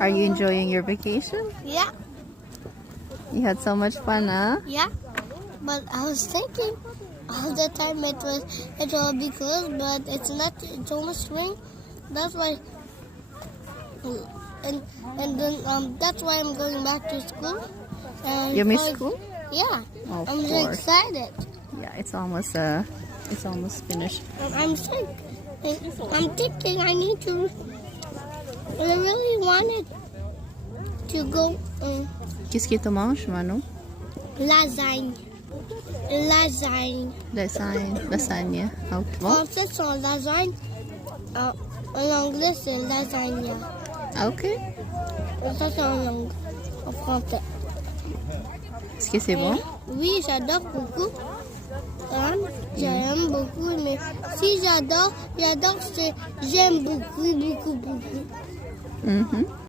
Are you enjoying your vacation? Yeah, You had so much fun, huh? yeah. But I was thinking all the time it will be closed, but it's not. It's almost spring. That's why. And then that's why I'm going back to school. And You miss school? Yeah, Of I'm so course. excited. Yeah, it's almost finished. And I'm sick. And I'm thinking I need to. I really wanted to go Qu'est-ce que tu manges, Mano? lasagne. Lasagne. Lasagne. Ah, En bon? français, c'est lasagne. En anglais, c'est lasagna. Ah, ok. Ça, c'est en anglais. En français. Est-ce que c'est bon? Oui, j'adore beaucoup. J'aime beaucoup, mais si j'adore, c'est j'aime beaucoup, beaucoup, beaucoup. Mhm.